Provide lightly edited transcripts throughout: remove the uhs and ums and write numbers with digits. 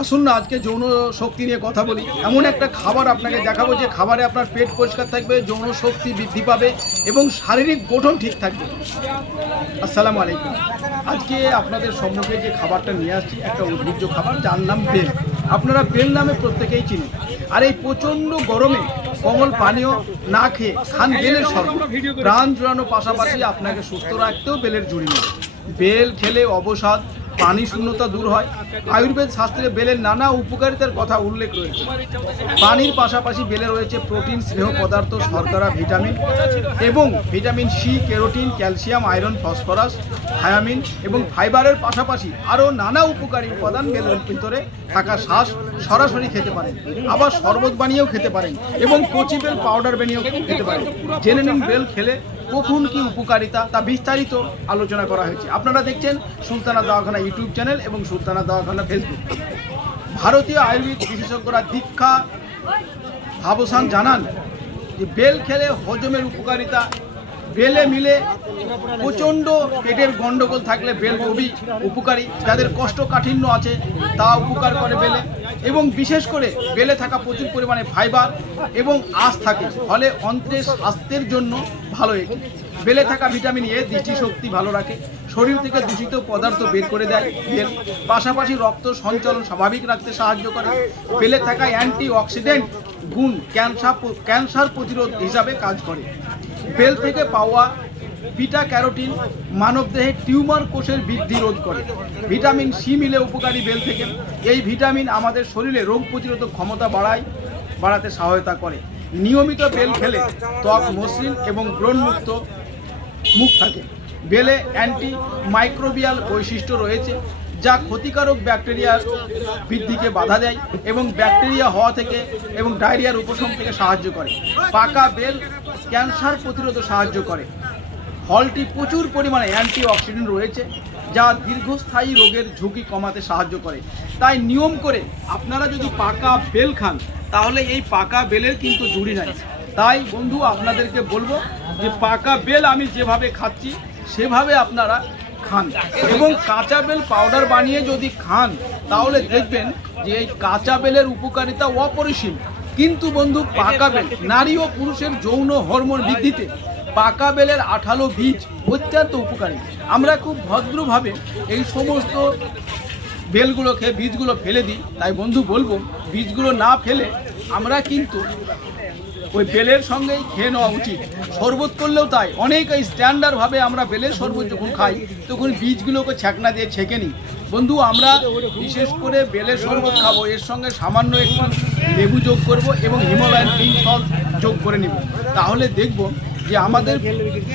আসুন না আজকে যৌন শক্তি নিয়ে কথা বলি। এমন একটা খাবার আপনাকে দেখাবো যে খাবারে আপনার পেট পরিষ্কার থাকবে, যৌন শক্তি বৃদ্ধি পাবে এবং শারীরিক গঠন ঠিক থাকবে। আসসালামু আলাইকুম। আজকে আপনাদের সম্মুখে যে খাবারটা নিয়ে আসছি একটা উদ্ভিজ্জ খাবার, যার নাম বেল। আপনারা বেল নামে প্রত্যেকেই চিনেন। আর এই প্রচণ্ড গরমে কোমল পানীয় না খেয়ে খান বেলের শরবত। প্রাণ জুড়ানো পাশাপাশি আপনাকে সুস্থ রাখতেও বেলের জুড়ি নেই। বেল খেলে অবসাদ, পানি শূন্যতা দূর হয়। আয়ুর্বেদ শাস্ত্রে বেলের নানা উপকারিতার কথা উল্লেখ রয়েছে। পানির পাশাপাশি বেলে রয়েছে প্রোটিন, স্নেহ পদার্থ, শর্করা, ভিটামিন এবং vitamin C, carotene, calcium, iron, phosphorus, thiamine এবং ফাইবারের পাশাপাশি আরও নানা উপকারী উপাদান বেলের ভিতরে থাকা। শ্বাস সরাসরি খেতে পারেন, আবার শরবত বানিয়েও খেতে পারেন এবং কচি বেল পাউডার বানিয়েও খেতে পারেন। জেনে নিন বেল খেলে কখন কি উপকারিতা তা বিস্তারিত আলোচনা করা হয়েছে। আপনারা দেখছেন সুলতানা দাওয়াখানা ইউটিউব চ্যানেল এবং সুলতানা দাওয়াখানা ফেসবুক। ভারতীয় আয়ুর্বেদ বিশেষজ্ঞরা দীক্ষা ভাবসান জানান যে বেল খেলে হজমের উপকারিতা। বেলে মিলে প্রচণ্ড পেটের গণ্ডগোল থাকলে বেল খুবই উপকারী। যাদের কোষ্ঠকাঠিন্য আছে তা উপকার করে বেলে, এবং বিশেষ করে বেলে থাকা প্রচুর পরিমাণে ফাইবার এবং আঁশ থাকে, ফলে অন্ত্রের স্বাস্থ্যের জন্য ভালো। এটি বেলে থাকা ভিটামিন এ দৃষ্টিশক্তি ভালো রাখে, শরীর থেকে দূষিত পদার্থ বের করে দেয় বেল, পাশাপাশি রক্ত সঞ্চালন স্বাভাবিক রাখতে সাহায্য করে। বেলে থাকা অ্যান্টি অক্সিডেন্ট গুণ ক্যান্সার প্রতিরোধ হিসাবে কাজ করে। বেল থেকে পাওয়া বিটা ক্যারোটিন মানবদেহে টিউমার কোষের বৃদ্ধি রোধ করে। ভিটামিন সি মিলে উপকারী বেল থেকে। এই ভিটামিন আমাদের শরীরে রোগ প্রতিরোধক ক্ষমতা বাড়াতে সহায়তা করে। নিয়মিত বেল খেলে ত্বক মসৃণ এবং ব্রণমুক্ত মুখ থাকে। বেলে অ্যান্টি মাইক্রোবিয়াল বৈশিষ্ট্য রয়েছে, যা ক্ষতিকারক ব্যাকটেরিয়ার বৃদ্ধিকে বাধা দেয় এবং ব্যাকটেরিয়া হওয়া থেকে এবং ডায়রিয়ার উপশম থেকে সাহায্য করে। পাকা বেল ক্যান্সার প্রতিরোধে সাহায্য করে। ফলটি প্রচুর পরিমাণে অ্যান্টি অক্সিডেন্ট রয়েছে, যা দীর্ঘস্থায়ী রোগের ঝুঁকি কমাতে সাহায্য করে। তাই নিয়ম করে আপনারা যদি পাকা বেল খান তাহলে এই পাকা বেলের কিন্তু জুড়ি নাই। তাই বন্ধু আপনাদেরকে বলবো যে পাকা বেল আমি যেভাবে খাচ্ছি সেভাবে আপনারা খান, এবং কাঁচা বেল পাউডার বানিয়ে যদি খান তাহলে দেখবেন যে এই কাঁচা বেলের উপকারিতা অপরিসীম। কিন্তু বন্ধু পাকা বেল নারী ও পুরুষের যৌন হরমোন বৃদ্ধিতে পাকা বেলের আঠালো বীজ অত্যন্ত উপকারী। আমরা খুব ভদ্রভাবে এই সমস্ত বেলগুলো খেয়ে বীজগুলো ফেলে দিই। তাই বন্ধু বলবো বীজগুলো না ফেলে আমরা কিন্তু ওই বেলের সঙ্গেই খেয়ে নেওয়া উচিত। শরবত করলেও তাই, অনেক স্ট্যান্ডার্ডভাবে আমরা বেলের শরবত যখন খাই তখন বীজগুলোকে ছ্যাঁকনা দিয়ে ছেঁকে নিই। বন্ধু আমরা বিশেষ করে বেলের শরবত খাবো, এর সঙ্গে সামান্য একটু লেবু যোগ করব এবং হিমালয়ান পিঙ্ক সল্ট যোগ করে নেব। তাহলে দেখব যে আমাদের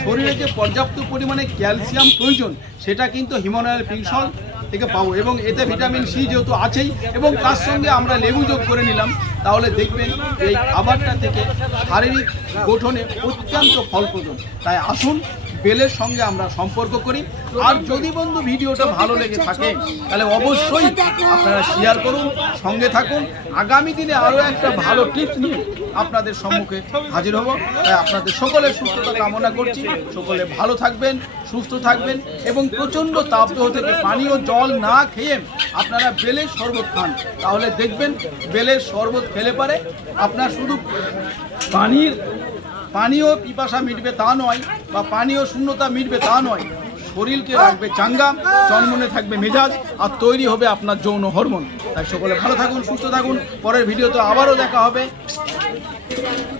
শরীরে যে পর্যাপ্ত পরিমাণে ক্যালসিয়াম প্রয়োজন সেটা কিন্তু হিমালয়ান পিঙ্ক সল্ট থেকে পাবো, এবং এতে ভিটামিন সি যেহেতু আছেই এবং তার সঙ্গে আমরা লেবু যোগ করে নিলাম, তাহলে দেখবেন এই খাবারটা থেকে শারীরিক গঠনে অত্যন্ত ফলপ্রদ। তাই আসুন বেলের সঙ্গে আমরা সম্পর্ক করি। আর যদি বন্ধু ভিডিওটা ভালো লেগে থাকে তাহলে অবশ্যই আপনারা শেয়ার করুন, সঙ্গে থাকুন। আগামী দিনে আরও একটা ভালো টিপস নিয়ে আপনাদের সম্মুখে হাজির হব। তাই আপনাদের সকলের সুস্থতা কামনা করছি। সকলে ভালো থাকবেন, সুস্থ থাকবেন এবং প্রচণ্ড তাপদাহ থেকে পানীয় জল না খেয়ে আপনারা বেলের শরবত খান। তাহলে দেখবেন বেলের শরবত খেলে পারে আপনার শুধু পানীয় পিপাসা মিটবে তা নয়, বা পানীয় শূন্যতা মিটবে তা নয়, শরীরকে রাখবে চাঙ্গা, চনমনে থাকবে মেজাজ, আর তৈরি হবে আপনার যৌন হরমোন। তাই সকলে ভালো থাকুন, সুস্থ থাকুন। পরের ভিডিওতে আবারও দেখা হবে।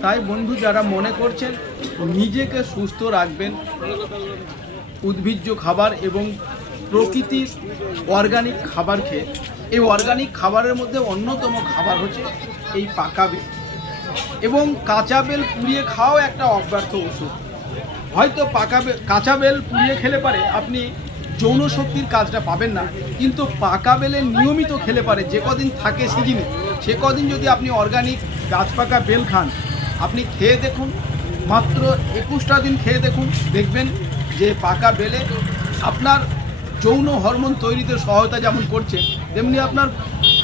তাই বন্ধু যারা মনে করছেন নিজেকে সুস্থ রাখবেন উদ্ভিজ্জ খাবার এবং প্রকৃতির অর্গানিক খাবার খেয়ে, এই অর্গানিক খাবারের মধ্যে অন্যতম খাবার হচ্ছে এই পাকা বেল, এবং কাঁচা বেল পুড়িয়ে খাওয়াও একটা অব্যর্থ ওষুধ। হয়তো কাঁচা বেল পুড়িয়ে খেলে পারে আপনি যৌন শক্তির কাজটা পাবেন না, কিন্তু পাকা বেলের নিয়মিত খেলে পারে যে কদিন থাকে সিজনে, সে কদিন যদি আপনি অর্গানিক গাছ পাকা বেল খান, আপনি খেয়ে দেখুন, মাত্র 21টা দিন খেয়ে দেখুন, দেখবেন যে পাকা বেলে আপনার যৌন হরমোন তৈরিতে সহায়তা যেমন করছে, তেমনি আপনার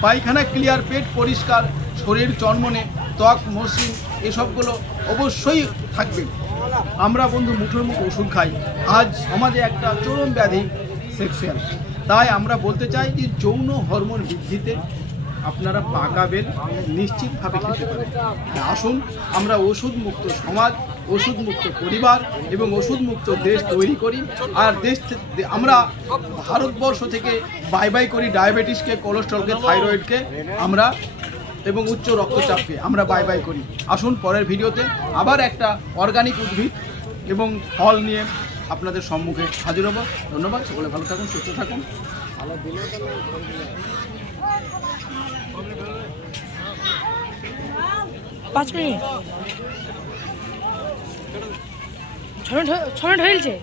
পায়খানা ক্লিয়ার, পেট পরিষ্কার, শরীর চনমনে, ত্বক মসৃণ, এসবগুলো অবশ্যই থাকবে। আমরা বন্ধু মুঠোর মুখ ওষুধ খাই। আজ সমাজে একটা চরম ব্যাধি সেক্সুয়াল। তাই আমরা বলতে চাই যে যৌন হরমোন বৃদ্ধিতে আপনারা পাকা বেল নিশ্চিতভাবে খেতে পারেন। আসুন আমরা ওষুধ-মুক্ত সমাজ, ওষুধ-মুক্ত পরিবার এবং ওষুধ-মুক্ত দেশ তৈরি করি। আর আমরা ভারতবর্ষ থেকে বাই করি ডায়াবেটিসকে, কোলেস্ট্রলকে, থাইরয়েডকে আমরা এবং উচ্চ রক্তচাপকে আমরা বাই করি। আসুন পরের ভিডিওতে আবার একটা অর্গানিক উদ্ভিদ এবং ফল নিয়ে আপনাদের সম্মুখে হাজির হব। ধন্যবাদ, সকলে ভালো থাকুন, সুস্থ থাকুন। 5 মিনিট 6 মিনিট হয়েছে।